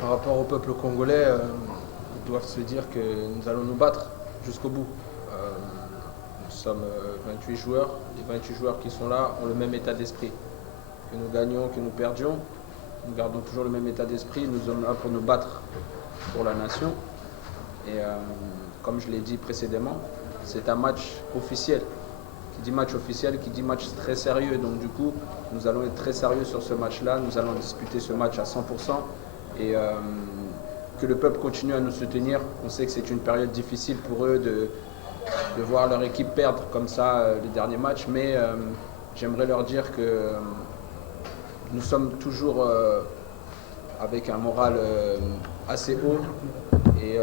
Par rapport au peuple congolais, ils doivent se dire que nous allons nous battre jusqu'au bout. Nous sommes 28 joueurs. Les 28 joueurs qui sont là ont le même état d'esprit. Que nous gagnions, que nous perdions, nous gardons toujours le même état d'esprit. Nous sommes là pour nous battre pour la nation. Et comme je l'ai dit précédemment, c'est un match officiel. Qui dit match officiel, qui dit match très sérieux. Donc du coup, nous allons être très sérieux sur ce match-là. Nous allons disputer ce match à 100%. Et que le peuple continue à nous soutenir. On sait que c'est une période difficile pour eux de voir leur équipe perdre comme ça les derniers matchs. Mais j'aimerais leur dire que nous sommes toujours avec un moral assez haut et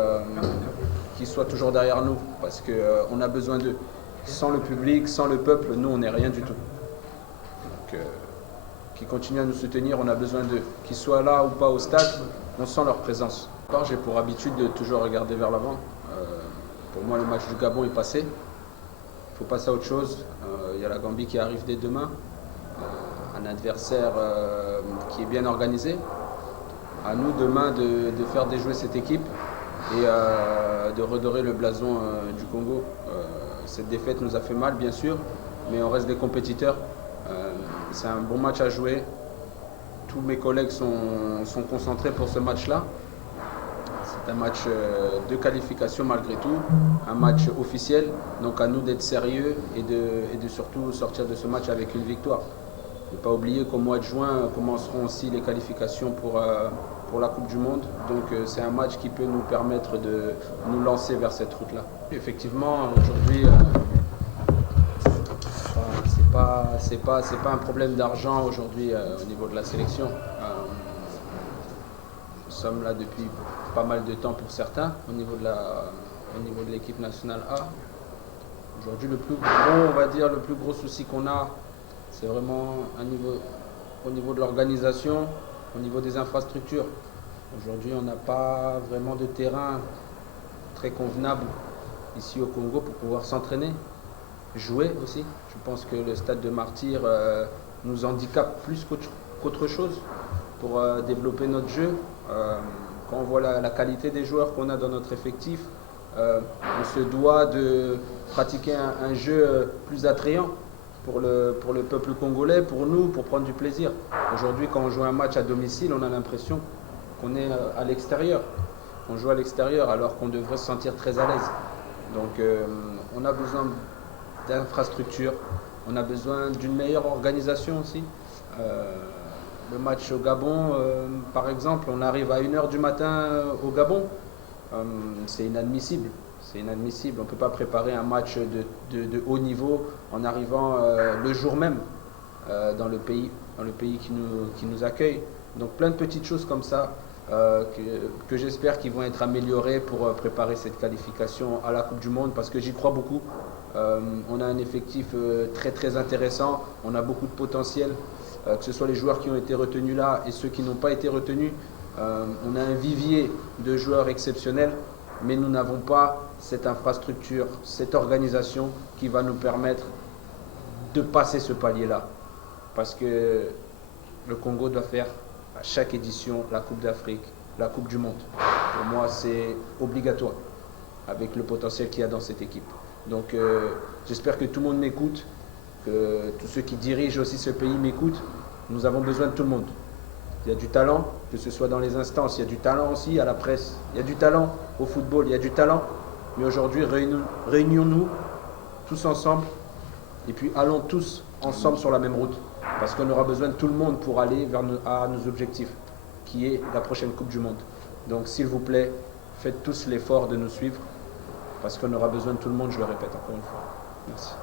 qu'ils soient toujours derrière nous parce qu'on a besoin d'eux. Sans le public, sans le peuple, nous on n'est rien du tout. Donc qu'ils continuent à nous soutenir, on a besoin d'eux. Qu'ils soient là ou pas au stade, on sent leur présence. J'ai pour habitude de toujours regarder vers l'avant. Pour moi le match du Gabon est passé. Il faut passer à autre chose. Il y a la Gambie qui arrive dès demain. Un adversaire qui est bien organisé. À nous demain de faire déjouer cette équipe et de redorer le blason du Congo. Cette défaite nous a fait mal bien sûr, mais on reste des compétiteurs. C'est un bon match à jouer. Tous mes collègues sont concentrés pour ce match-là. C'est un match de qualification malgré tout, un match officiel. Donc à nous d'être sérieux et de surtout sortir de ce match avec une victoire. Ne pas oublier qu'au mois de juin commenceront aussi les qualifications pour la Coupe du Monde. Donc c'est un match qui peut nous permettre de nous lancer vers cette route-là. Effectivement, aujourd'hui, c'est pas un problème d'argent aujourd'hui au niveau de la sélection. Nous sommes là depuis pas mal de temps pour certains au niveau de l'équipe nationale A. Aujourd'hui, le plus gros souci qu'on a, c'est vraiment au niveau de l'organisation, au niveau des infrastructures. Aujourd'hui, on n'a pas vraiment de terrain très convenable ici au Congo pour pouvoir s'entraîner, jouer aussi. Je pense que le stade de Martyr nous handicape plus qu'autre chose pour développer notre jeu. Quand on voit la qualité des joueurs qu'on a dans notre effectif, on se doit de pratiquer un jeu plus attrayant pour le peuple congolais, pour nous, pour prendre du plaisir. Aujourd'hui, quand on joue un match à domicile, on a l'impression qu'on est à l'extérieur. On joue à l'extérieur alors qu'on devrait se sentir très à l'aise. Donc on a besoin d'infrastructures, on a besoin d'une meilleure organisation aussi. Le match au Gabon, par exemple, on arrive à 1h du matin au Gabon. C'est inadmissible. C'est inadmissible. On ne peut pas préparer un match de haut niveau en arrivant le jour même dans le pays qui nous accueille. Donc plein de petites choses comme ça que j'espère qu'ils vont être améliorées pour préparer cette qualification à la Coupe du Monde parce que j'y crois beaucoup. On a un effectif très très intéressant, on a beaucoup de potentiel, que ce soit les joueurs qui ont été retenus là et ceux qui n'ont pas été retenus. On a un vivier de joueurs exceptionnels, mais nous n'avons pas cette infrastructure, cette organisation qui va nous permettre de passer ce palier-là. Parce que le Congo doit faire à chaque édition la Coupe d'Afrique, la Coupe du Monde. Pour moi, c'est obligatoire avec le potentiel qu'il y a dans cette équipe. Donc j'espère que tout le monde m'écoute, que tous ceux qui dirigent aussi ce pays m'écoutent. Nous avons besoin de tout le monde. Il y a du talent, que ce soit dans les instances, il y a du talent aussi à la presse, il y a du talent au football, il y a du talent. Mais aujourd'hui, réunions-nous tous ensemble et puis allons tous ensemble sur la même route. Parce qu'on aura besoin de tout le monde pour aller vers nos objectifs, qui est la prochaine Coupe du Monde. Donc s'il vous plaît, faites tous l'effort de nous suivre, parce qu'on aura besoin de tout le monde, je le répète encore une fois. Merci.